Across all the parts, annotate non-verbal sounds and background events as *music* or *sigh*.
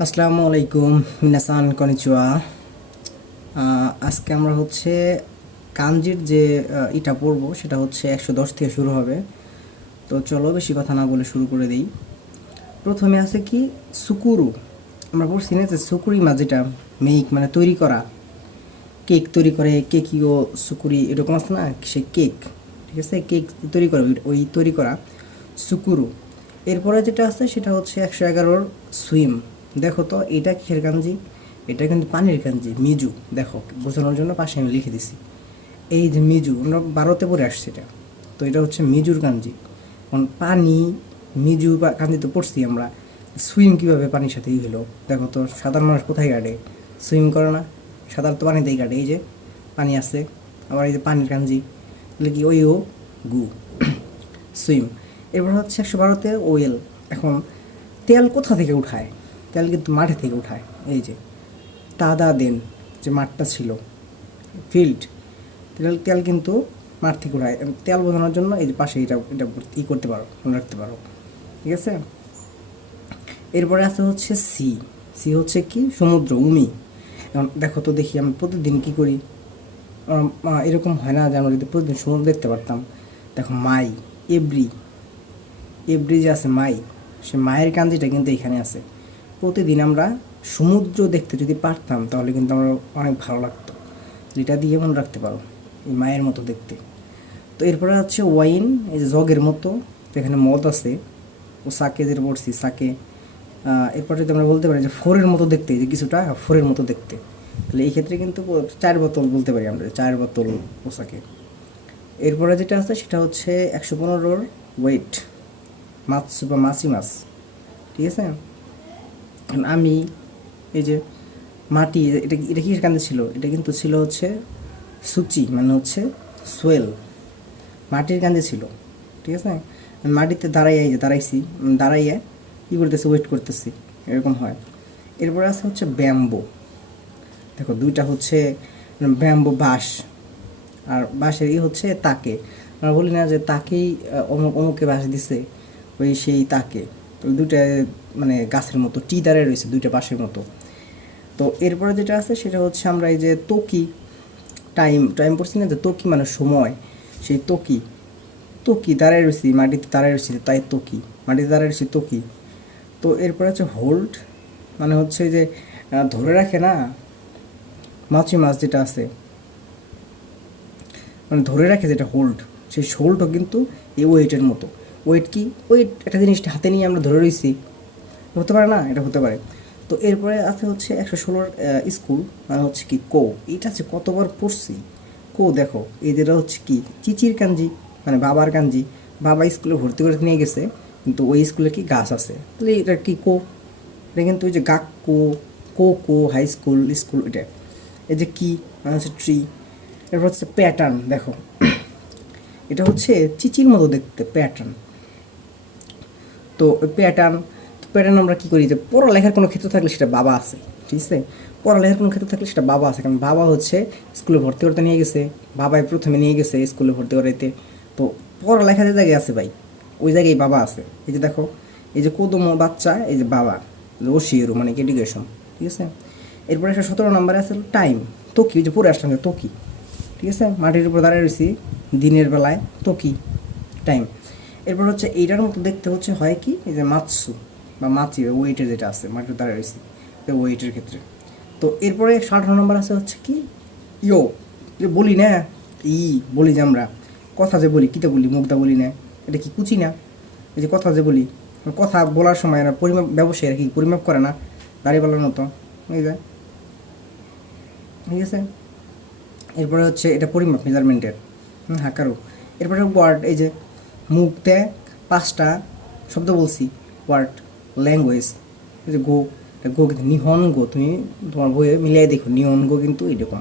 আসসালামু আলাইকুম, মিনাসান কনিচুয়া। আজকে আমরা হচ্ছে কাঞ্জির যে ইটা পড়ব সেটা হচ্ছে একশো দশ থেকে শুরু হবে। তো চলো বেশি কথা না বলে শুরু করে দিই। প্রথমে আছে কি? সুকুরু। আমরা পড়ছি না যে সুকুরি মা যেটা মেইক মানে তৈরি করা। কেক তৈরি করে কেকিও সুকুরি, এরকম আছে না? সে কেক, ঠিক আছে? কেক তৈরি করে ওই তৈরি করা সুকুরু। এরপরে যেটা আছে, সেটা হচ্ছে একশো এগারোর সুইম। দেখো তো, এটা কিসের কাঞ্জি এটা কিন্তু পানির কাঞ্জি মিজু। দেখো, বোঝানোর জন্য পাশে আমি লিখে দিছি। এই যে মিজু, আমরা বারোতে পড়ে আসছে এটা। তো এটা হচ্ছে মিজুর কাঞ্জি কারণ পানি, মিজু বা কাঞ্জি তো পড়ছি আমরা। সুইম কীভাবে পানির সাথে ই হলো? দেখো তো, সাধারণ মানুষ কোথায় কাটে? সুইম করে না। সাঁতার তো পানিতেই কাটে। এই যে, পানি আছে। আবার এই যে পানির কাঞ্জি তাহলে কি ওই ও? গু। *clears throat* সুইম এবার হচ্ছে একশো বারোতে ওয়েল। এখন তেল কোথা থেকে উঠায়? তেল কিন্তু মাঠে থেকে উঠায়। এই যে তাদা দেন যে মাঠটা ছিল ফিল্ড তেল তেল কিন্তু মাঠ থেকে উঠায়। তেল বোঝানোর জন্য এই যে পাশে এটা এটা ই করতে পারো, মনে রাখতে পারো। ঠিক আছে? এরপরে আছে হচ্ছে সি সি হচ্ছে কি? সমুদ্র, উমি। এখন দেখো তো দেখি আমি প্রতিদিন কি করি? এরকম হয় না যে আমরা যদি প্রতিদিন সমুদ্র দেখতে পারতাম। দেখো মাই এভরি এভরি যে আছে মাই, সে মায়ের কান্দিটা কিন্তু এখানে আছে। প্রতিদিন আমরা সমুদ্র দেখতে যদি পারতাম, তাহলে কিন্তু আমার অনেক ভালো লাগতো। এটা দিয়ে মনে রাখতে পারো, এই মায়ের মতো দেখতে। তো এরপরে হচ্ছে ওয়াইন, এই যে জগের মতো যেখানে মদ আছে, ও সাকে যেটা পড়ছি সাকে। এরপর যদি আমরা বলতে পারি যে ফোরের মতো দেখতে, যে কিছুটা ফোরের মতো দেখতে, তাহলে এই ক্ষেত্রে কিন্তু চার বোতল বলতে পারি আমরা চার বোতল পোশাকে এরপরে যেটা আছে, সেটা হচ্ছে একশো পনেরোর ওয়েট, মাছ বা মাছি মাছ, ঠিক আছে? আমি এই যে মাটি, এটা এটা কি কান্দে ছিল? এটা কিন্তু ছিল হচ্ছে সুচি মানে হচ্ছে সোয়েল। মাটির কান্দে ছিল, ঠিক আছে? মাটিতে দাঁড়াইয়া যে দাঁড়াইছি দাঁড়াইয়ে কী করতেছি? ওয়েট করতেছি, এরকম হয়। এরপরে আছে হচ্ছে ব্যাম্বো। দেখো, দুইটা হচ্ছে ব্যাম্বো বাঁশ, আর বাঁশের ই হচ্ছে তাকে। আমরা বলি না যে তাকেই অমুক অমুকে বাঁশ দিছে, ওই সেই তাকে। দুইটা মানে গাছের মতো, টি দাঁড়ায় রয়েছে দুইটা বাঁশের মতো। তো এরপরে যেটা আছে সেটা হচ্ছে আমরা এই যে তকি টাইম টাইম পড়ছি না যে তকি মানে সময়, সেই তকি তকি দাঁড়ায় রয়েছি মাটিতে দাঁড়ায় রয়েছি, তাই তকি মাটিতে দাঁড়ায় রয়েছি তকি তো এরপরে হচ্ছে হোল্ড মানে হচ্ছে যে ধরে রাখে না, মাছি মাছ যেটা আছে মানে ধরে রাখে যেটা হোল্ড সেই হোল্ডও কিন্তু এই ওয়েটের মতো। ওয়েট কি? ওয়েট একটা জিনিসটা হাতে নিয়ে আমরা ধরে রয়েছি। হতে পারে না? এটা হতে পারে। তো এরপরে আছে হচ্ছে একশো ষোলোর স্কুল মানে হচ্ছে কি কো। এটা হচ্ছে কতবার পড়ছি? কো দেখো, এই যেটা হচ্ছে কি? চিচির কাঞ্জি মানে বাবার কাঞ্জি। বাবা স্কুলে ভর্তি করে নিয়ে গেছে, কিন্তু ওই স্কুলে কি গাছ আছে? তাহলে এটা কি কো? এটা কিন্তু ওই যে গাক কো কো কো, হাই স্কুল স্কুল, এটা। এই যে কি মানে হচ্ছে ট্রি এরপর হচ্ছে প্যাটার্ন দেখো। *clears throat* এটা হচ্ছে চিচির মতো দেখতে প্যাটার্ন তো প্যাটার্ন প্যাটার্ন আমরা কী করি? যে পড়ালেখার কোনো ক্ষেত্র থাকলে সেটা বাবা আছে, ঠিক আছে? পড়ালেখার কোনো ক্ষেত্র থাকলে সেটা বাবা আছে, কারণ বাবা হচ্ছে স্কুলে ভর্তি করতে নিয়ে গেছে, বাবাই প্রথমে নিয়ে গেছে স্কুলে ভর্তি করাইতে। তো পড়ালেখা যে জায়গায় আছে ভাই, ওই জায়গায় বাবা আছে। এই যে দেখো, এই যে কোদম বাচ্চা, এই যে বাবা রশিয়েরু মানে এডুকেশন ঠিক আছে? এরপরে একটা সতেরো নম্বরে আছে টাইম তকি ওই যে পরে আসলাম তকি ঠিক আছে? মাটির উপর দাঁড়িয়ে রয়েছি দিনের বেলায় তকি টাইম এরপর হচ্ছে এইটার মতো দেখতে হচ্ছে হয় কি? এই যে মাতসু বা মাছি ওয়েটের যেটা আছে, মাটির দাঁড়িয়ে রয়েছি ওয়েটের ক্ষেত্রে। তো এরপরে আঠারো নম্বর আছে হচ্ছে কি? ইয়ো, যে বলি না? ই, বলি যে আমরা। কথা যে বলি, কিতে বলি মুখটা বলি না। এটা কি কুচি না? এই যে কথা যে বলি, কথা বলার সময় না পরিমাপ, ব্যবসায়ী আর কি পরিমাপ করে না? দাঁড়িয়ে বলার মতো, এই যায় ঠিক আছে? এরপরে হচ্ছে এটা পরিমাপ মেজারমেন্টের হাকারু। এরপরে ওয়ার্ড এই যে মুখ দেয় পাঁচটা শব্দ বলছি ওয়ার্ড ল্যাঙ্গুয়েজ গো গো কিন্তু নিহন গো, তুমি তোমার বইয়ে মিলিয়ে দেখো, নিহন গো কিন্তু এরকম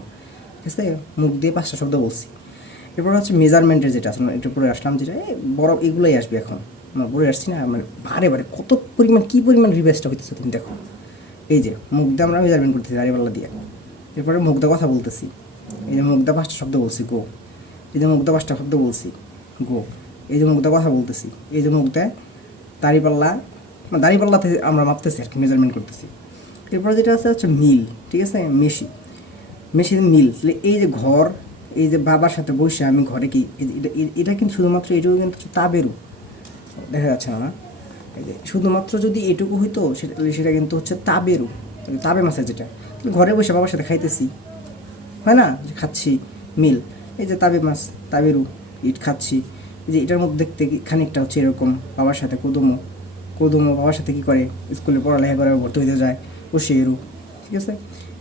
ঠিক আছে? মুখ দিয়ে পাঁচটা শব্দ বলছি। এরপর হচ্ছে মেজারমেন্টের যেটা আছে এটা পরে আসলাম, যেটা, এই বড় এগুলোই আসবে এখন। আমরা পরে আসছি না মানে বারে বারে কত পরিমাণ, কী পরিমাণ রিভাইসটা হইতেছে তুমি দেখো। এই যে, মুখ দিয়ে আমরা মেজারমেন্ট করতেছি দাঁড়িয়ে দিয়ে। এরপরে দিয়ে কথা বলতেছি। এই যে দিয়ে পাঁচটা শব্দ বলছি, গো। এই যে দিয়ে পাঁচটা শব্দ বলছি, গো। এই যে মুখ দিয়ে কথা বলতেছি, এই যে মুখ দিয়ে দাড়িপাল্লা মানে দাড়িপাল্লাতে আমরা মাপতেছি আর কি মেজারমেন্ট করতেছি। এরপরে যেটা আছে হচ্ছে মিল, ঠিক আছে? মেশি মেশিন মিল, তাহলে এই যে ঘর, এই যে বাবার সাথে বসে আমি ঘরে কি এটা- এটা কিন্তু শুধুমাত্র এটুকু কিন্তু হচ্ছে তাবেরু দেখা যাচ্ছে না। শুধুমাত্র যদি এটুকু হইতো, সেটা সেটা কিন্তু হচ্ছে তাবেরু তাবে মাছের যেটা। ঘরে বসে বাবার সাথে খাইতেছি, হয় না? খাচ্ছি, মিল। এই যে তাবে মাছ তাবেরু ইট খাচ্ছি যে এটার মধ্যে দেখতে খানিকটা হচ্ছে এরকম বাবার সাথে কোদমো কোদমো বাবার সাথে কী করে? স্কুলে পড়ালেখা করে ভর্তি হইতে যায় ও সেরু ঠিক আছে?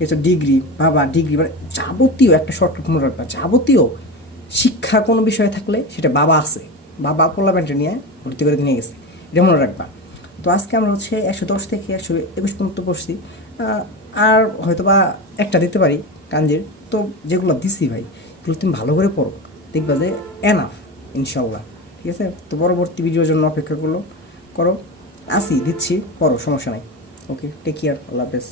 এছাড়া ডিগ্রি, বাবা ডিগ্রি মানে যাবতীয় একটা শর্টকাট মনে রাখবা, যাবতীয় শিক্ষা কোনো বিষয়ে থাকলে সেটা বাবা আছে। বাবা পোলাপেন্টে নিয়ে ভর্তি করে নিয়ে গেছে, এটা মনে রাখবা। তো আজকে আমরা হচ্ছে একশো দশ থেকে একশো একুশ পর্যন্ত পড়ছি আর হয়তো বা একটা দিতে পারি কাঞ্জির। তো যেগুলো দিছি ভাই, এগুলো তুমি ভালো করে পড়ো, দেখবা যে এনাফ ইনশাল্লাহ ঠিক আছে? তো পরবর্তী ভিডিওর জন্য অপেক্ষা করল। করো। আসি, দিচ্ছি। পরো সমস্যা নাই। ওকে টেক কেয়ার আল্লাহ হাফেজ।